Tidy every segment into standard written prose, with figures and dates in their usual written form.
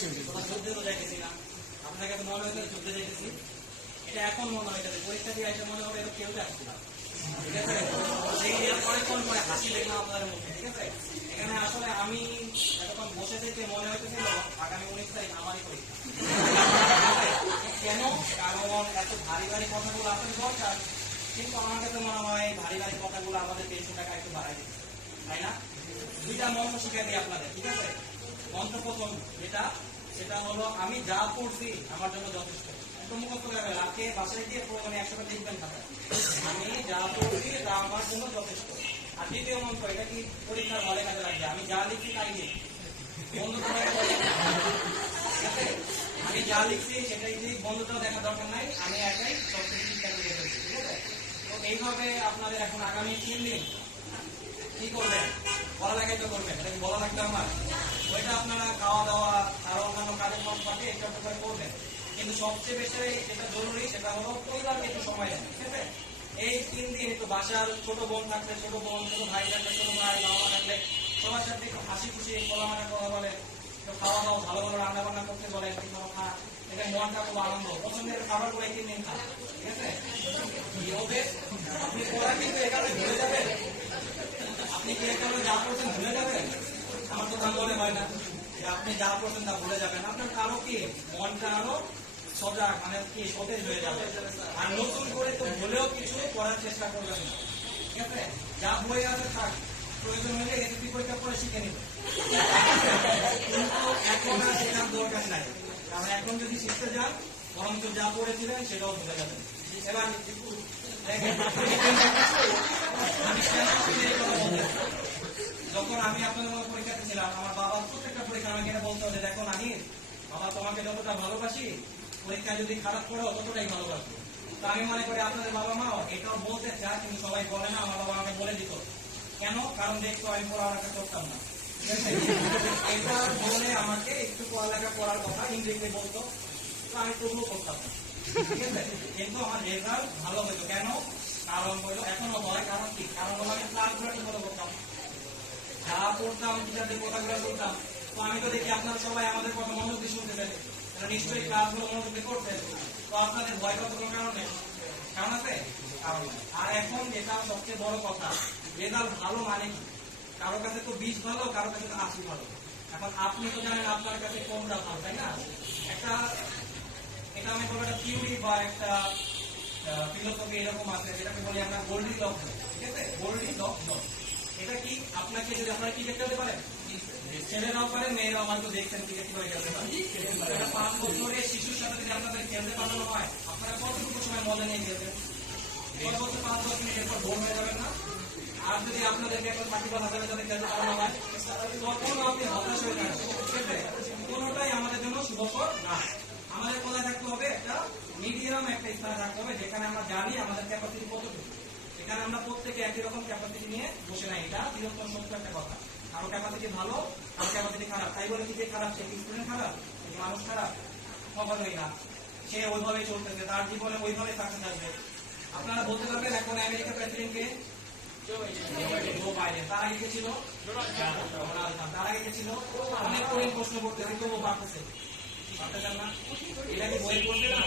যুদ্ধে তো যাইতেছি না, আপনাকে তো মনে হয়তো যুদ্ধে যাইতেছি, এটা এখন মনে হইতেছে, পরীক্ষা দিয়ে এসে মনে হবে এটা কেউ যাচ্ছি না, ঠিক আছে? অনেকক্ষণ পরে হাসি দেখলাম আপনাদের মুখে, ঠিক আছে? এখানে আসলে আমি এতক্ষণ বসে থেকে মনে হইতেছিল আগামী 19 তারিখ আমারই পরীক্ষা। কেন? কারণ এত ভারী ভারী কথাগুলো আপনার দরকার, কিন্তু আমার কাছে মনে হয় ভারী ভারী কথাগুলো আমাদের 300 টাকা একটু বাড়াই দিচ্ছে, তাই না? দুইটা মন্ত্র শিখে দিই আপনাদের, ঠিক আছে? মন্ত্র প্রথম যেটা, সেটা হলো আমি যা পড়ছি আমার জন্য যথেষ্ট। মুখস্থ করে রাতে বাসায় গিয়ে প্রয়োজনে 100টা লিখবেন খাতা, আমি যা পড়ছি তা আমার জন্য যথেষ্ট। আর দ্বিতীয় মন্ত্র, এটা কি পরীক্ষার হলে কাজে লাগবে, আমি যা লিখছি তাই লিখি। আমি যা লিখছি সেটাই লিখ, বন্ধুটাও দেখা দরকার নাই, আমি একাই সবকিছু ঠিকঠাক লিখে ফেলছি, ঠিক আছে? তো এইভাবে আপনাদের এখন আগামী 3 দিন কি করবেন? পড়ালেখাই তো করবেন, এটা কি বলা লাগবে আমার? ওইটা আপনারা খাওয়া দাওয়া আরো অন্যান্য কাজের মধ্যে থাকে একটু একটু করে করবেন, কিন্তু সবচেয়ে বেশি যেটা জরুরি সেটা হলো পরিবারকে একটু সময় দেন, ঠিক আছে? এই 3 দিন একটু বাসার ছোট বোন থাকলে ছোট বোন, ছোট ভাই থাকলে ছোট ভাই, বাবা মা থাকলে সবার সাথে একটু হাসি খুশি খোলামেলা কথা বলে, একটু খাওয়া দাওয়া ভালো ভালো রান্না বান্না করতে বলে, খা, এটা মনটা খুব আনন্দ, পছন্দের খাবার করে 3 দিন খান, ঠিক আছে? কি হবে? আপনি পড়া কিন্তু এখানে ভুলে যাবেন, আপনি কি এখানে যা করছেন ভুলে যাবেন? আমার তো তা মনে হয় না যে আপনি যা করছেন তা ভুলে যাবেন। আপনার আরো কি মনটা আরো সজাগ, মানে কি সতেজ হয়ে যাবে, আর নতুন করে তো ভুলেও কিছু করার চেষ্টা করবেন না, ঠিক আছে? যা বই আছে থাক, প্রয়োজন হলে এসপি পরীক্ষা করে শিখে নিবে, কিন্তু এখন আর শেখার দরকার নাই, কারণ এখন যদি শিখতে যান বরঞ্চ যা পড়েছিলেন সেটাও ভুলে যাবেন। এবার যখন আমি আপনাদের মতো পরীক্ষাতে ছিলাম, আমার বাবা প্রত্যেকটা পরীক্ষা আমাকে বলতো যে দেখো নানি, বাবা তোমাকে যতটা ভালোবাসি, পরীক্ষা যদি খারাপ করো ততটাই ভালোবাসবো। তো আমি মনে করি আপনাদের বাবা মাও এটাও বলতে চায়, কিন্তু সবাই বলে না। আমার বাবা আমাকে বলে দিত, কেন? কারণ দেখতো আমি পড়ালেখা করতাম না, এটা বলে আমাকে একটু পড়ালেখা করার কথা ইংরেজিতে বলতো, তো আমি তবুও করতাম না, ঠিক আছে? কিন্তু আমার রেজাল্ট ভালো হইতো। কেন? কারণ হইলো এখনো হয়, কারণ কি? কারণ হলো আমি ক্লাসগুলো ঠিক মতো করতাম, যা পড়তাম টিচারদের কথাগুলো শুনতাম। তো আমি তো দেখি আপনারা সবাই আমাদের কথা মনোযোগ দিয়ে শুনতেছেন, নিশ্চয়ই ক্লাসগুলো মনোযোগ দিয়ে করতেন। তো আপনাদের ভয় পাওয়ার কোনো কারণ নেই, কারণ আছে? কারণ নেই। আর এখন যেটা সবচেয়ে বড় কথা, রেজাল্ট ভালো মানে কি? কারো কাছে তো 20 ভালো, কারো কাছে তো 80 ভালো। এখন আপনি তো জানেন আপনার কাছে কোনটা ভালো, তাই না? একটা এটা আমি বলবো একটা থিওরি বা একটা ফিলোসফি এরকম আছে, যেটাকে বলি আমরা গোল্ডি লক, ঠিক আছে? গোল্ডি লক। এটা কি? আপনাকে যদি আপনারা ক্রিকেট খেলতে পারেন, ছেলেরাও পারেন, মেয়েরাও হয়তো দেখছেন ক্রিকেট কিভাবে খেলতে পারেন। এটা 5 বছরের শিশুর সাথে যদি আপনাদের খেলতে পাঠানো হয়, আপনারা কতটুকু সময় মজা নিয়ে খেলবেন? 5 বছর এরপর বোর হয়ে যাবেন না? আর যদি আপনাদেরকে এখন বাকি 10,000 যাতে খেলতে পাঠানো হয়, তখন আপনি হতাশ হয়ে যাবেন। কোনোটাই আমাদের জন্য শুভকর না। আমাদের কোথায় থাকতে হবে? একটা মিডিয়াম একটা স্থানে থাকতে হবে, যেখানে আমরা জানি আমাদের ক্যাপাসিটি কতটুকু। এখানে আমরা প্রত্যেকে একই রকম ক্যাপাসিটি নিয়ে বসে নাই, এটা চিরন্তন সত্য একটা কথা। কারো ক্যাপাসিটি ভালো, কারো ক্যাপাসিটি খারাপ। তাই বলে কি যে খারাপ, সে স্টুডেন্ট খারাপ, মানুষ খারাপ? কখনোই না। সে ওইভাবে চলতেছে, তার জীবনে ওইভাবে সাকসেস আসবে। আপনারা বলতে পারবেন এখন আমেরিকা প্রেসিডেন্টকে? Joe Biden. তার আগে কে ছিল? তার আগে কে ছিল? অনেক কঠিন প্রশ্ন করতেছে, তবুও পারতেছে। পারতেছেন না? এটা কি বই পড়তে না?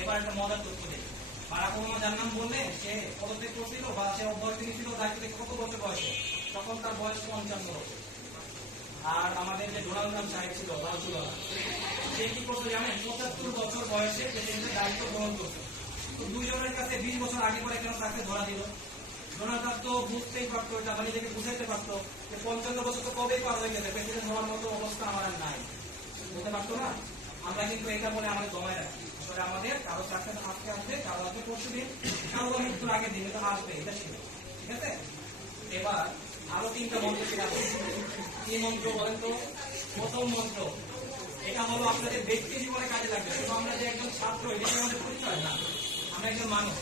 এবার একটা মজার তথ্য দেয়, বারাক ওবামা যার নাম বললেন, সে পদত্যাগ করছিল বা সে অব্যাহতি নিয়েছিল দায়িত্ব থেকে কত বছর বয়সে? তখন তার বয়স 55 বছর। আর আমাদের যে ডোনাল্ড ট্রাম্প সাহেব ছিল, সে কি করতো জানেন? 75 বছর বয়সে প্রেসিডেন্টের দায়িত্ব গ্রহণ করতো। তো দুইজনের কাছে 20 বছর আগে পরে কেন তাকে ধরা দিল? ডোনাল্ড ট্রাম্প তো বুঝতেই পারতো, এটা নিজেকে বুঝাইতে পারতো যে 55 বছর তো কবেই পার হয়ে গেছে, প্রেসিডেন্ট হওয়ার মতো অবস্থা আমার আর নাই, বুঝতে পারতো না? আমরা কিন্তু এটা বলে আমাদের জমায় রাখি। আসলে আমাদের কারো সাকসেস আজকে আসবে, কারো আসবে পরশু দিন, কারো মৃত্যুর আগের দিন তো আসবে, এটা ছিল, ঠিক আছে? এবার আরো 3টা মন্ত্র শেখাবো। কি মন্ত্র বলেন তো? প্রথম মন্ত্র, এটা হলো আপনাদের ব্যক্তি জীবনে কাজে লাগবে। শুধু আমরা যে একজন ছাত্র এটা আমাদের পরিচয় না, আমরা একজন মানুষ।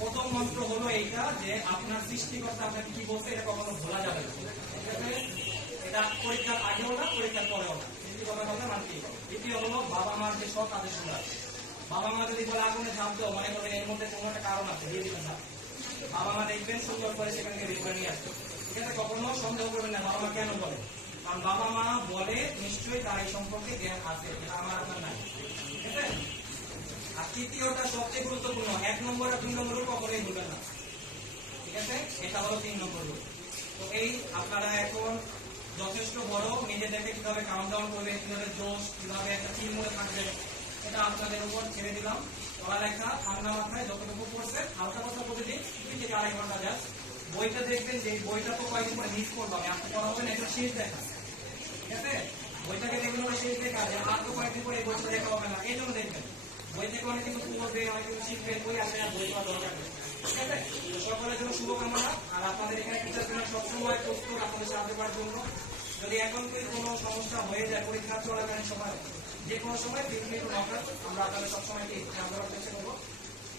প্রথম মন্ত্র হলো এইটা যে আপনার সৃষ্টিকর্তা আপনাকে কি বলছে এটা কখনো ভোলা যাবে না, ঠিক আছে? এটা পরীক্ষার আগেও না, পরীক্ষার পরেও না, সৃষ্টিকর্তার কথা মানতেই হবে। দ্বিতীয় হলো বাবা মার যে সৎ আদেশগুলো আছে, বাবা মা যদি বলে আগুনে ঝাঁপ দাও, মনে করবেন এর মধ্যে কোনো একটা কারণ আছে, দিয়ে দিবেন না। বাবা মা দেখবেন সুন্দর করে সেখান থেকে রিপ্লাই নিয়ে আসবে, ঠিক আছে? কখনো সন্দেহ করবেন না বাবা মা কেন বলে। কারণ বাবা মা বলে নিশ্চয়ই তার এই সম্পর্কে জ্ঞান আছে, যেটা আমার আপনার নাই। ঠিক আছে? আর তৃতীয়টা সবচেয়ে গুরুত্বপূর্ণ, 1 নম্বর আর 2 নম্বর কখনোই ভুলবেন না। ঠিক আছে? এটা হলো 3 নম্বর রুল। তো এই আপনারা এখন যথেষ্ট বড়, নিজেদেরকে কিভাবে কাউন্ট ডাউন করবে, কিভাবে জোশ, কিভাবে একটা টিম মধ্যে থাকবে, এটা আপনাদের উপর ছেড়ে দিলাম। পড়ালেখা ঠান্ডা মাথায় যতটুকু পড়ছে হালকা কথা প্রতিদিন 2 থেকে 2.5 ঘন্টা যাস। বইটা দেখবেন যে বইটা তো কয়েকদিন পরে মিস করবো আমি, আপনি পড়া হবে না, এটা শেষ দেখা। ঠিক আছে? বইটাকে দেখবেন ওরা শেষ দেখা যায়, আর তো কয়েকদিন পরে এই বইটা দেখা হবে না, এই জন্য দেখবেন বই থেকে অনেক কিছু পড়বে, অনেক কিছু শিখবেন, বই আসে আর বই পড়া দরকার নেই। ঠিক আছে? তো সকলের জন্য শুভকামনা। আর আপনাদের এখানে টিচার সবসময় প্রস্তুত আপনাদের সাহায্য করার জন্য। যদি এখন কোনো সমস্যা হয়ে যায় পরীক্ষা চলাকালীন সময়, যে কোনো সময় আমরা আপনাদের সবসময় সাহায্য করার চেষ্টা করবো।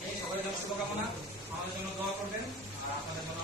এই সকলের জন্য শুভকামনা, আমাদের জন্য দোয়া করবেন আর আপনাদের জন্য